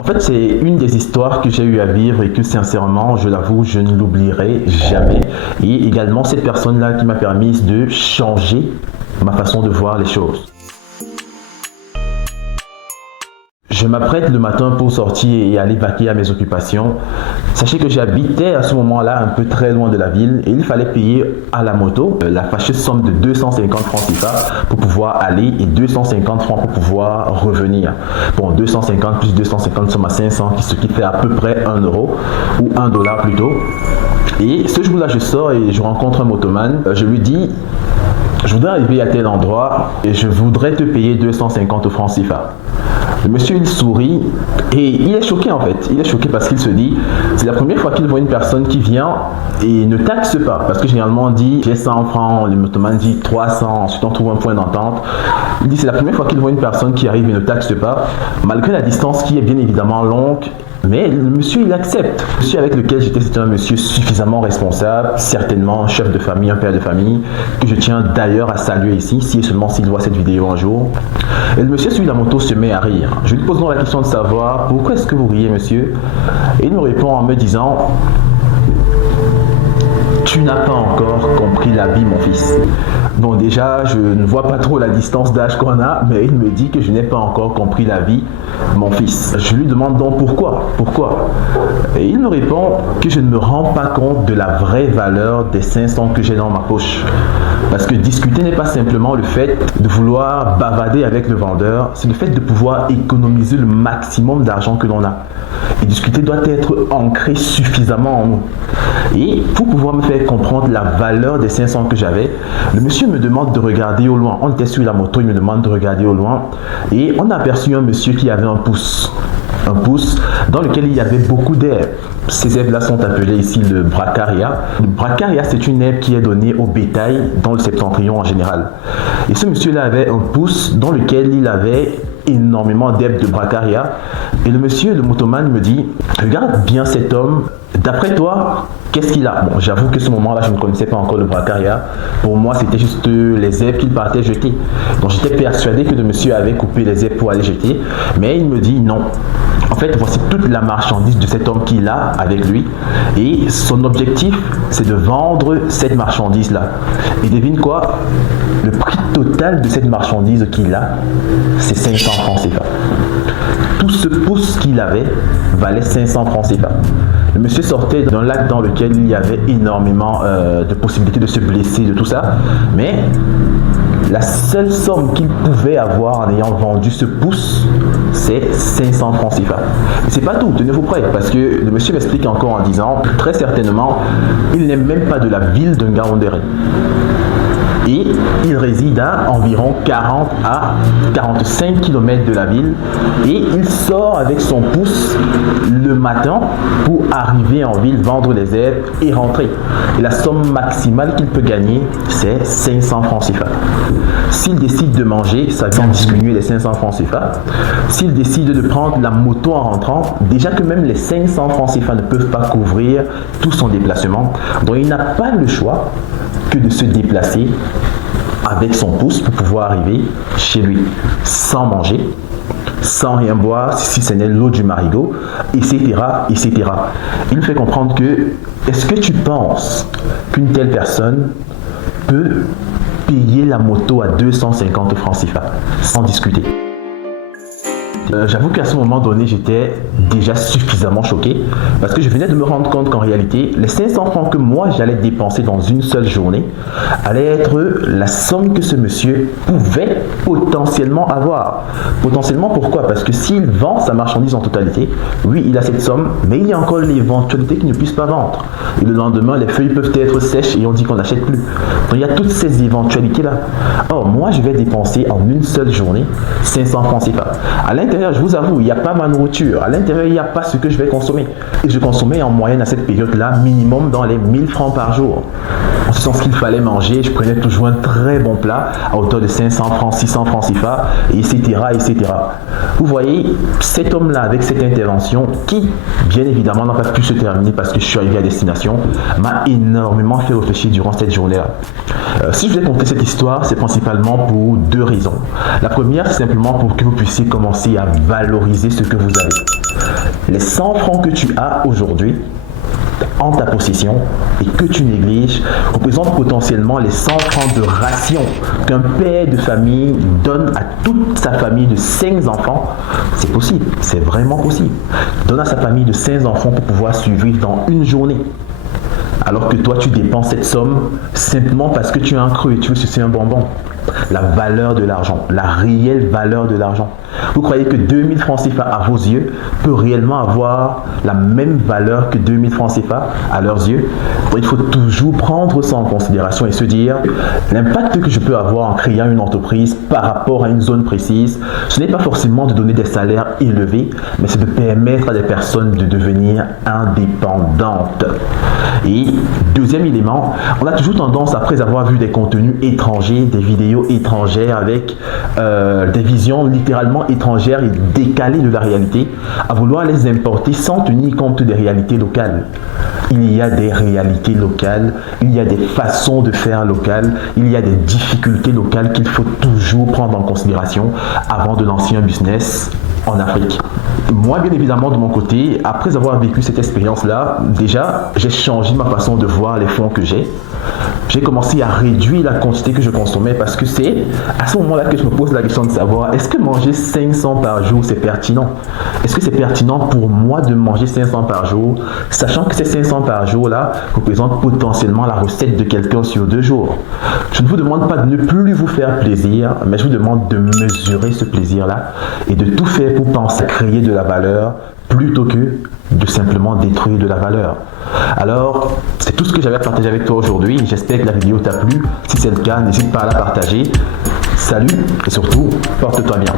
En fait, c'est une des histoires que j'ai eu à vivre et que sincèrement, je l'avoue, je ne l'oublierai jamais. Et également cette personne-là qui m'a permis de changer ma façon de voir les choses. Je m'apprête le matin pour sortir et aller vaquer à mes occupations. Sachez que j'habitais à ce moment-là un peu très loin de la ville et il fallait payer à la moto la fâcheuse somme de 250 francs CFA pour pouvoir aller et 250 francs pour pouvoir revenir. Bon, 250 plus 250 sommes à 500, ce qui fait à peu près 1 euro ou 1 dollar plutôt. Et ce jour-là, je sors et je rencontre un motoman. Je lui dis: je voudrais arriver à tel endroit et je voudrais te payer 250 francs CFA. Le monsieur il sourit et il est choqué en fait. Il est choqué parce qu'il se dit, c'est la première fois qu'il voit une personne qui vient et ne taxe pas. Parce que généralement on dit j'ai 100 francs, le motoman dit 300, ensuite on trouve un point d'entente. Il dit c'est la première fois qu'il voit une personne qui arrive et ne taxe pas, malgré la distance qui est bien évidemment longue. Mais le monsieur, il accepte. Le monsieur avec lequel j'étais, c'était un monsieur suffisamment responsable, certainement un chef de famille, un père de famille, que je tiens d'ailleurs à saluer ici, si et seulement s'il voit cette vidéo un jour. Et le monsieur sur la moto se met à rire. Je lui pose donc la question de savoir, pourquoi est-ce que vous riez, monsieur? Et il me répond en me disant: tu n'as pas encore compris la vie, mon fils. Bon, déjà, je ne vois pas trop la distance d'âge qu'on a, mais il me dit que je n'ai pas encore compris la vie, mon fils. Je lui demande donc pourquoi. Et il me répond que je ne me rends pas compte de la vraie valeur des 500 que j'ai dans ma poche. Parce que discuter n'est pas simplement le fait de vouloir bavader avec le vendeur, c'est le fait de pouvoir économiser le maximum d'argent que l'on a. Et discuter doit être ancré suffisamment en nous. Et pour pouvoir me faire comprendre la valeur des 500 que j'avais, le monsieur me demande de regarder au loin. On était sur la moto, il me demande de regarder au loin. Et on a aperçu un monsieur qui avait un pouce dans lequel il y avait beaucoup d'herbes. Ces herbes-là sont appelées ici le bracaria. Le bracaria, c'est une herbe qui est donnée au bétail dans le septentrion en général. Et ce monsieur-là avait un pouce dans lequel il avait énormément d'herbes de bracaria. Et le monsieur, le motoman, me dit: regarde bien cet homme, d'après toi, qu'est-ce qu'il a? Bon, j'avoue que ce moment-là, je ne connaissais pas encore le bracaria. Pour moi, c'était juste les herbes qu'il partait jeter. Donc j'étais persuadé que le monsieur avait coupé les herbes pour aller jeter. Mais il me dit non. En fait, voici toute la marchandise de cet homme qu'il a avec lui. Et son objectif, c'est de vendre cette marchandise-là. Et devine quoi? Le prix total de cette marchandise qu'il a, c'est 500 francs CFA. Tout ce pouce qu'il avait valait 500 francs CFA. Le monsieur sortait d'un lac dans lequel il y avait énormément de possibilités de se blesser, de tout ça. Mais la seule somme qu'il pouvait avoir en ayant vendu ce pouce, c'est 500 francs CFA. Et c'est pas tout, tenez-vous prêts, parce que le monsieur m'explique encore en disant, très certainement, il n'est même pas de la ville de Ngaoundéré. Et il réside à environ 40 à 45 km de la ville et il sort avec son pouce le matin pour arriver en ville, vendre les herbes et rentrer. Et la somme maximale qu'il peut gagner, c'est 500 francs CFA. S'il décide de manger, ça vient diminuer les 500 francs CFA. S'il décide de prendre la moto en rentrant, déjà que même les 500 francs CFA ne peuvent pas couvrir tout son déplacement, donc il n'a pas le choix que de se déplacer avec son pouce pour pouvoir arriver chez lui sans manger, sans rien boire si ce n'est l'eau du marigot, etc., etc. Il me fait comprendre que, est-ce que tu penses qu'une telle personne peut payer la moto à 250 francs CFA sans discuter? J'avoue qu'à ce moment donné, j'étais déjà suffisamment choqué parce que je venais de me rendre compte qu'en réalité, les 500 francs que moi j'allais dépenser dans une seule journée allaient être la somme que ce monsieur pouvait potentiellement avoir. Potentiellement pourquoi? Parce que s'il vend sa marchandise en totalité, oui, il a cette somme, mais il y a encore l'éventualité qu'il ne puisse pas vendre. Et le lendemain, les feuilles peuvent être sèches et on dit qu'on n'achète plus. Donc il y a toutes ces éventualités-là. Or, moi, je vais dépenser en une seule journée 500 francs CFA. À l'intérieur, je vous avoue, il n'y a pas ma nourriture. À l'intérieur, il n'y a pas ce que je vais consommer. Et je consommais en moyenne à cette période-là, minimum dans les 1000 francs par jour. En ce sens qu'il fallait manger, je prenais toujours un très bon plat à hauteur de 500 francs, 600 francs CFA, etc., etc. Vous voyez, cet homme-là, avec cette intervention, qui, bien évidemment, n'a pas pu se terminer parce que je suis arrivé à destination, m'a énormément fait réfléchir durant cette journée-là. Si je vais compter cette histoire, c'est principalement pour deux raisons. La première, c'est simplement pour que vous puissiez commencer à valoriser ce que vous avez. Les 100 francs que tu as aujourd'hui en ta possession et que tu négliges représentent potentiellement les 100 francs de ration qu'un père de famille donne à toute sa famille de 5 enfants. C'est possible, c'est vraiment possible. Donne à sa famille de 5 enfants pour pouvoir survivre dans une journée. Alors que toi, tu dépenses cette somme simplement parce que tu as un creux et tu veux sucer un bonbon. La valeur de l'argent, la réelle valeur de l'argent. Vous croyez que 2000 francs CFA à vos yeux peut réellement avoir la même valeur que 2000 francs CFA à leurs yeux? Il faut toujours prendre ça en considération et se dire l'impact que je peux avoir en créant une entreprise par rapport à une zone précise, ce n'est pas forcément de donner des salaires élevés, mais c'est de permettre à des personnes de devenir indépendantes. Et deuxième élément, on a toujours tendance, après avoir vu des contenus étrangers, des vidéos étrangères avec des visions littéralement étrangères et décalées de la réalité, à vouloir les importer sans tenir compte des réalités locales. Il y a des réalités locales, il y a des façons de faire locales, il y a des difficultés locales qu'il faut toujours prendre en considération avant de lancer un business en Afrique. Moi, bien évidemment, de mon côté, après avoir vécu cette expérience-là, déjà, j'ai changé ma façon de voir les fonds que j'ai. J'ai commencé à réduire la quantité que je consommais parce que c'est à ce moment-là que je me pose la question de savoir est-ce que manger 500 par jour, c'est pertinent? Est-ce que c'est pertinent pour moi de manger 500 par jour, sachant que ces 500 par jour-là représentent potentiellement la recette de quelqu'un sur 2 jours? Je ne vous demande pas de ne plus vous faire plaisir, mais je vous demande de mesurer ce plaisir-là et de tout faire pour penser à créer de la valeur plutôt que de simplement détruire de la valeur. Alors, c'est tout ce que j'avais à partager avec toi aujourd'hui. J'espère que la vidéo t'a plu. Si c'est le cas, n'hésite pas à la partager. Salut et surtout, porte-toi bien.